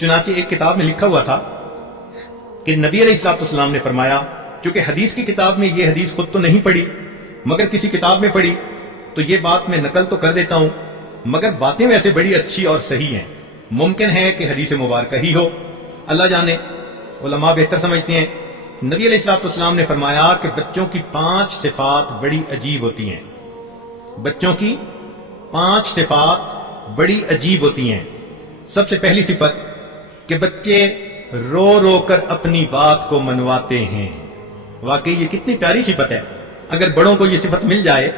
चुनांचे एक किताब में लिखा हुआ था कि नबी अलैहिस्सलाम ने फरमाया, क्योंकि हदीस की किताब में ये हदीस खुद तो नहीं पढ़ी मगर किसी किताब में पढ़ी, तो ये बात मैं नकल तो कर देता हूं, मगर बातें वैसे बड़ी अच्छी और सही हैं। मुमकिन है कि हदीस मुबारक ही हो, अल्लाह जाने, उलमा बेहतर समझते हैं। नबी अलैहिस्सलाम ने फरमाया कि बच्चों की 5 सिफात बड़ी अजीब होती हैं। बच्चों की 5 सिफात बड़ी अजीब होती हैं। सबसे पहली सिफत कि बच्चे रो रो कर अपनी बात को मनवाते हैं। वाकई ये कितनी प्यारी सिफत है। अगर बड़ों को ये सिफत मिल जाए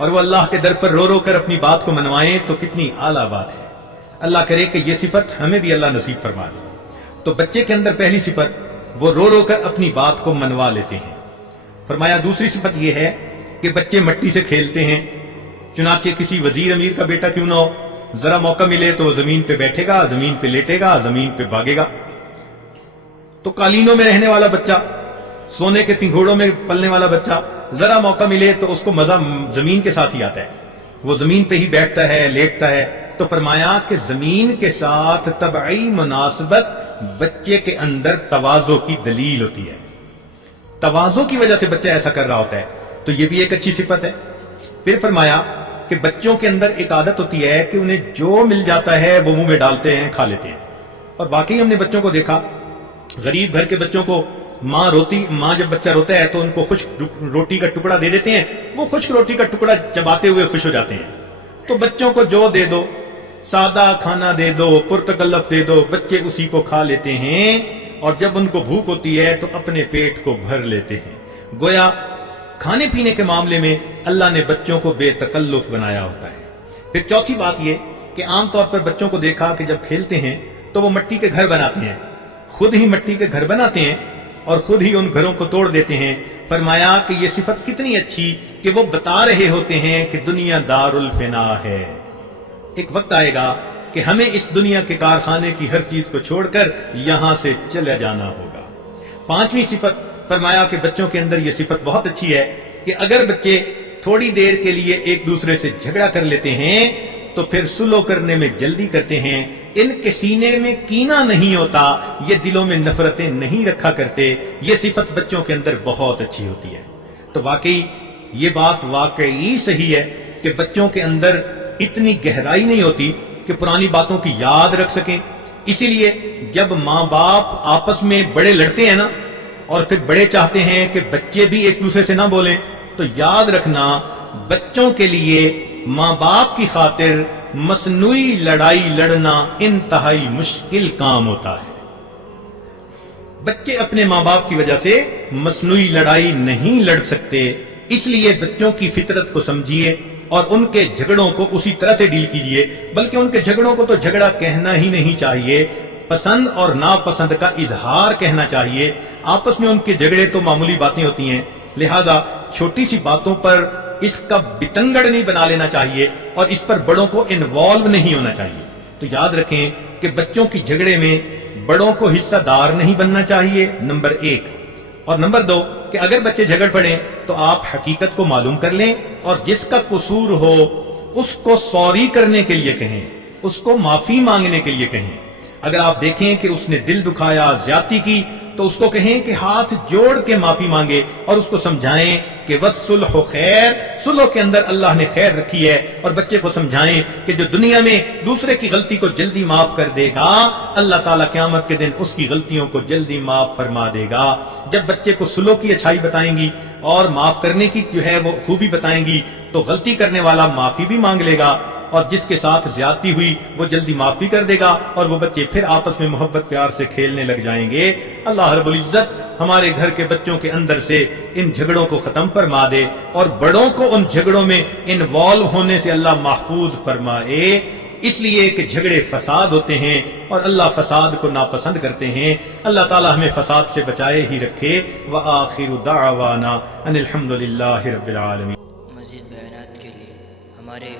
और वो अल्लाह के दर पर रो रो कर अपनी बात को मनवाएं तो कितनी आला बात है। अल्लाह करे कि ये सिफत हमें भी अल्लाह नसीब फरमा दे। तो बच्चे के अंदर पहली सिफत, वो रो रो कर अपनी बात को मनवा लेते हैं। फरमाया दूसरी सिफत यह है कि बच्चे मट्टी से खेलते हैं। चुनाचे किसी वजीर अमीर का बेटा क्यों ना हो, जरा मौका मिले तो जमीन पे बैठेगा, जमीन पे लेटेगा, जमीन पे भागेगा। तो कालीनों में रहने वाला बच्चा, सोने के पिंघोड़ों में पलने वाला बच्चा, जरा मौका मिले तो उसको मजा जमीन के साथ ही आता है, वो जमीन पे ही बैठता है, लेटता है। तो फरमाया कि जमीन के साथ तबई मुनासबत बच्चे के अंदर तवाज़ो की दलील होती है। तवाज़ो की वजह से बच्चा ऐसा कर रहा होता है, तो ये भी एक अच्छी सिफत है। फिर फरमाया कि बच्चों के अंदर एक आदत होती है कि उन्हें जो मिल जाता है वो मुंह में डालते हैं, खा लेते हैं। और बाकी हमने बच्चों को देखा, गरीब घर के बच्चों को माँ जब बच्चा रोता है तो उनको खुश्क रोटी का टुकड़ा दे देते हैं, वो खुश्क रोटी का टुकड़ा चबाते हुए खुश हो जाते हैं। तो बच्चों को जो दे दो, सादा खाना दे दो, पुरतकल्लफ दे दो, बच्चे उसी को खा लेते हैं। और जब उनको भूख होती है तो अपने पेट को भर लेते हैं। गोया खाने पीने के मामले में अल्लाह ने बच्चों को बेतकल्लुफ बनाया होता है। फिर चौथी बात यह कि आमतौर पर बच्चों को देखा कि जब खेलते हैं तो वो मिट्टी के घर बनाते हैं, खुद ही मिट्टी के घर बनाते हैं और खुद ही उन घरों को तोड़ देते हैं। फरमाया कि ये सिफत कितनी अच्छी कि वो बता रहे होते हैं कि दुनिया दारुल फिना है, एक वक्त आएगा कि हमें इस दुनिया के कारखाने की हर चीज को छोड़कर यहां से चले जाना होगा। 5वीं सिफत फरमाया कि बच्चों के अंदर यह सिफत बहुत अच्छी है कि अगर बच्चे थोड़ी देर के लिए एक दूसरे से झगड़ा कर लेते हैं तो फिर सुलह करने में जल्दी करते हैं। इनके सीने में कीना नहीं होता, ये दिलों में नफरतें नहीं रखा करते। ये सिफत बच्चों के अंदर बहुत अच्छी होती है। तो वाकई ये बात वाकई सही है कि बच्चों के अंदर इतनी गहराई नहीं होती कि पुरानी बातों की याद रख सकें। इसीलिए जब माँ बाप आपस में बड़े लड़ते हैं ना, और फिर बड़े चाहते हैं कि बच्चे भी एक दूसरे से ना बोलें, तो याद रखना बच्चों के लिए माँ बाप की खातिर मसनूई लड़ाई लड़ना इंतहाई मुश्किल काम होता है। बच्चे अपने माँ बाप की वजह से मसनूई लड़ाई नहीं लड़ सकते। इसलिए बच्चों की फितरत को समझिए और उनके झगड़ों को उसी तरह से डील कीजिए। बल्कि उनके झगड़ों को तो झगड़ा कहना ही नहीं चाहिए, पसंद और नापसंद का इजहार कहना चाहिए। आपस में उनके झगड़े तो मामूली बातें होती हैं, लिहाजा छोटी सी बातों पर इसका बितंगड़ नहीं बना लेना चाहिए और इस पर बड़ों को इन्वॉल्व नहीं होना चाहिए। तो याद रखें कि बच्चों की झगड़े में बड़ों को हिस्सादार नहीं बनना चाहिए, नंबर 1। और नंबर 2 कि अगर बच्चे झगड़ पड़े तो आप हकीकत को मालूम कर लें और जिसका कसूर हो उसको सॉरी करने के लिए कहें, उसको माफी मांगने के लिए कहें। अगर आप देखें कि उसने दिल दुखाया, ज्यादती की, तो उसको कहें कि हाथ जोड़ के माफी मांगे और उसको समझाएं कि वस्सुल्हु खैर, सुलह के अंदर अल्लाह ने खैर रखी है। और बच्चे को समझाएं कि जो दुनिया में दूसरे की गलती को जल्दी माफ कर देगा, अल्लाह ताला क़यामत के दिन उसकी गलतियों को जल्दी माफ फरमा देगा। जब बच्चे को सुलह की अच्छाई बताएंगी और माफ करने की जो है वो खूबी बताएंगी, तो गलती करने वाला माफी भी मांग लेगा और जिसके साथ ज्यादती हुई वो जल्दी माफी कर देगा और वो बच्चे फिर आपस में मोहब्बत प्यार से खेलने लग जाएंगे। अल्लाह रब्बुल इज्जत हमारे घर के बच्चों के अंदर से इन झगड़ों को खत्म फरमा दे और बड़ों को उन झगड़ों में इन्वॉल्व होने से अल्लाह महफूज फरमाए। इसलिए कि झगड़े फसाद होते हैं और अल्लाह फसाद को नापसंद करते हैं। अल्लाह ताला हमें फसाद से बचाए ही रखे। व आखिरु दावाना अनिल हम्दुलिल्लाहि रब्बिल आलमीन। मज़ीद बयानात के लिए हमारे